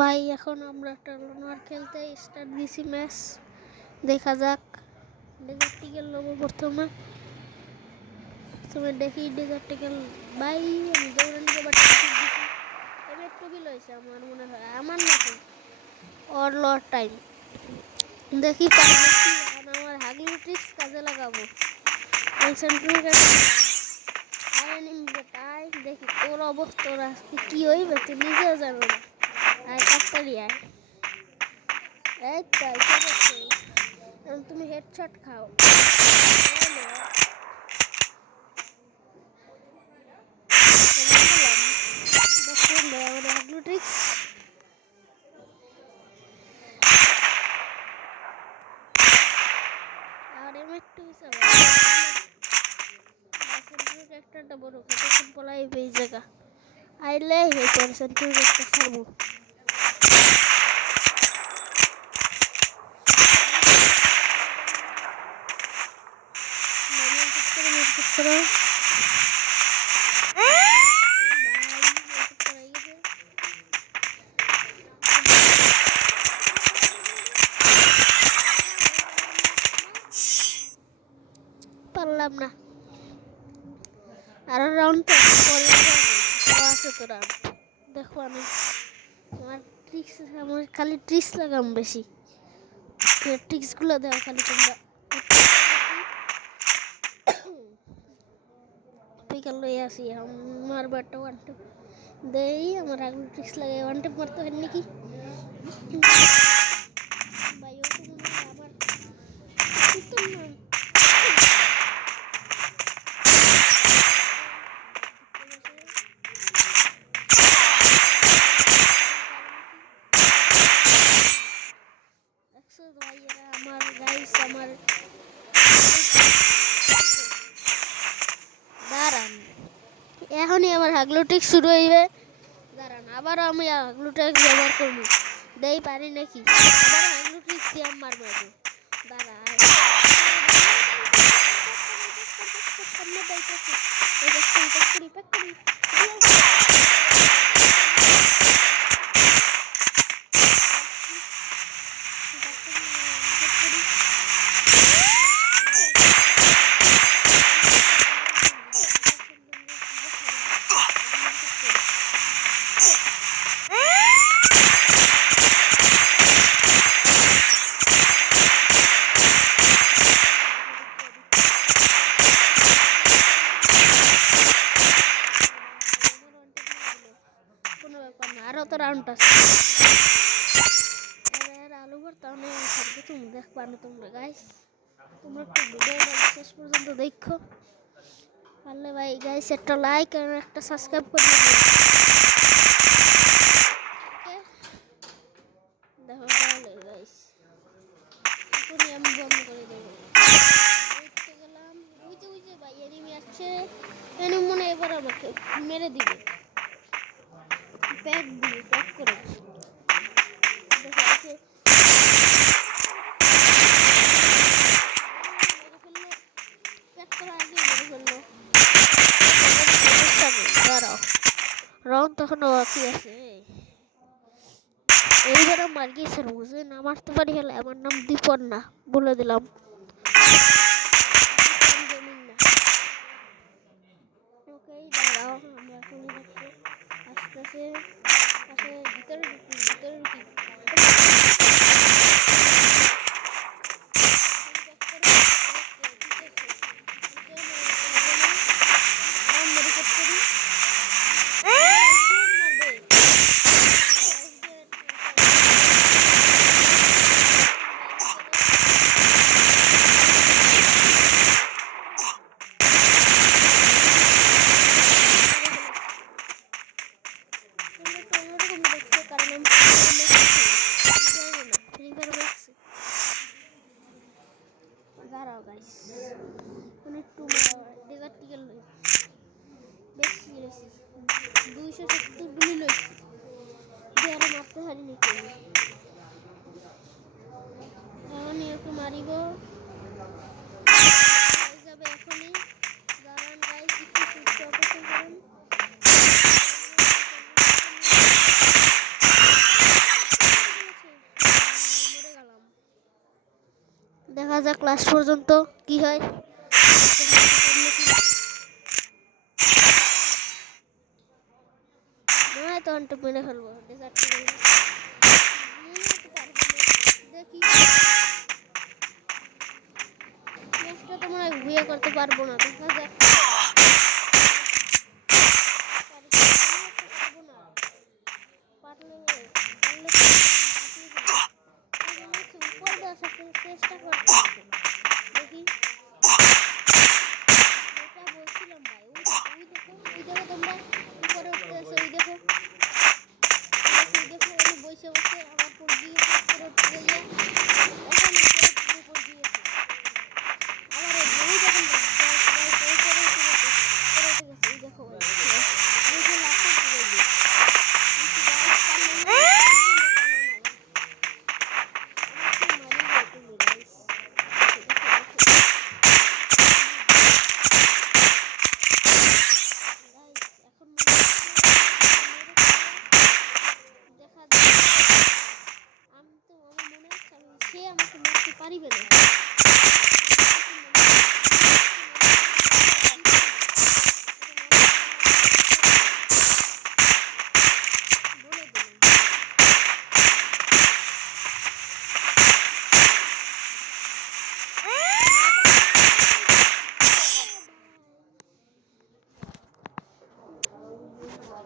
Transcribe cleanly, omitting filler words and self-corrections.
ভাই এখন আমরা একটা লোনার খেলতে স্টার্ট দিছি ম্যাচ, দেখা যাক। ডেজার্টিক্যাল নেবো প্রথমে, দেখি ডেজার্টিক্যাল। ভাই আমি দৌড়ানি এবার এবার একটু বিল হয়েছে আমার মনে হয়, আমার নাকি ওর লর টাইম। দেখি আমার হাগলি ট্রিক্স কাজে লাগাবো। দেখি তোর অবস্থা আজকে কি হইবে তুই নিজেও জানো না। আয় তাড়াতাড়ি আয়। এই তাই ঠিক আছে, তুমি হেডশট খাও। আর এম একটু একটা বড় কতক্ষণ পলাই এই জায়গা আইলে হে পারসেন্ট একটা ছাড়বো। পারলাম না, আরো রাউন্ড আছে তোরা দেখো। আমি আমার ট্রিক্স, আমার খালি ট্রিক্স লাগাম বেশি, ট্রিক্সগুলো দেওয়া খালি তোমরা। পিকাল লই আসি আমার বারটা ওয়ান টেপ দেই, আমার আগুন ট্রিক্স লাগে ওয়ান টেপ মারতে হয় নাকি ভাই? ও তো মনে হয় আবার আমার গাইস আমার দাঁড়ান, এখনই আমার হাগলুটিক শুরু হইবে। দাঁড়ান, আবার আমি হাগলুটিক ব্যবহার করবো, দেই পারি নাকি আবার হাগলুটিক দিয়ে মারবো। দাঁড়ান সামনে পাইতেছি, এই প্যাক করি আরো তো রাউন্ড আছে। আলু ভর্তা অনেক তুমি দেখবা না তোমরা গাইস, তোমরা একটু ভিডিওটা শেষ পর্যন্ত দেখো। পারলে ভাই গাইস একটা লাইক আর একটা সাবস্ক্রাইব করে দিও। দেখো তাহলে গাইস এখনই আমি বন্ধ করে দেবো। উঠতে গেলাম, ওই যে ভাই এনিমি আসছে, এনিমি মনে এবার আমাকে মেরে দিবে। প্যাক দিয়ে প্যাক করে দেখো আছে রাউন্ড তখন বাকি আছে। এইবারে মার গিয়েছে বুঝে না মারতে পারি হলে আমার নাম দীপন না, বলে দিলাম। ওকে দাঁড়াও, আমরা এখনই দেখবো আস্তে আস্তে ভিতরে ঢুকি। দাঁড়াও গাইস, একটু ডেজার্টিক্যাল বেশি রয়েছে, 270 গুলি লইছি দিয়ে আরো মারতে হারিনি কেউ। এখন একটু মারিব যাবে এখনই। দাঁড়ান গাইস একটু সুস্থ অবস্থান করুন। লাস্ট পর্যন্ত কি হয়। নয় তখন তো মেরে ফেলবো ডেজার্ট দেখি ম্যাচটা তো মনে হয় বিয়ে করতে পারবো না, দেখা যাক। পারবো না, পারলে উপর দিয়ে আসার চেষ্টা করতে দেখি। যেটা বলছিলাম ভাই, ওই দেখো তোমরা উপরে উঠতে আছে, ওই দেখো আমি বসে বসে আমার পর দিয়ে উপরে উঠতে যাই।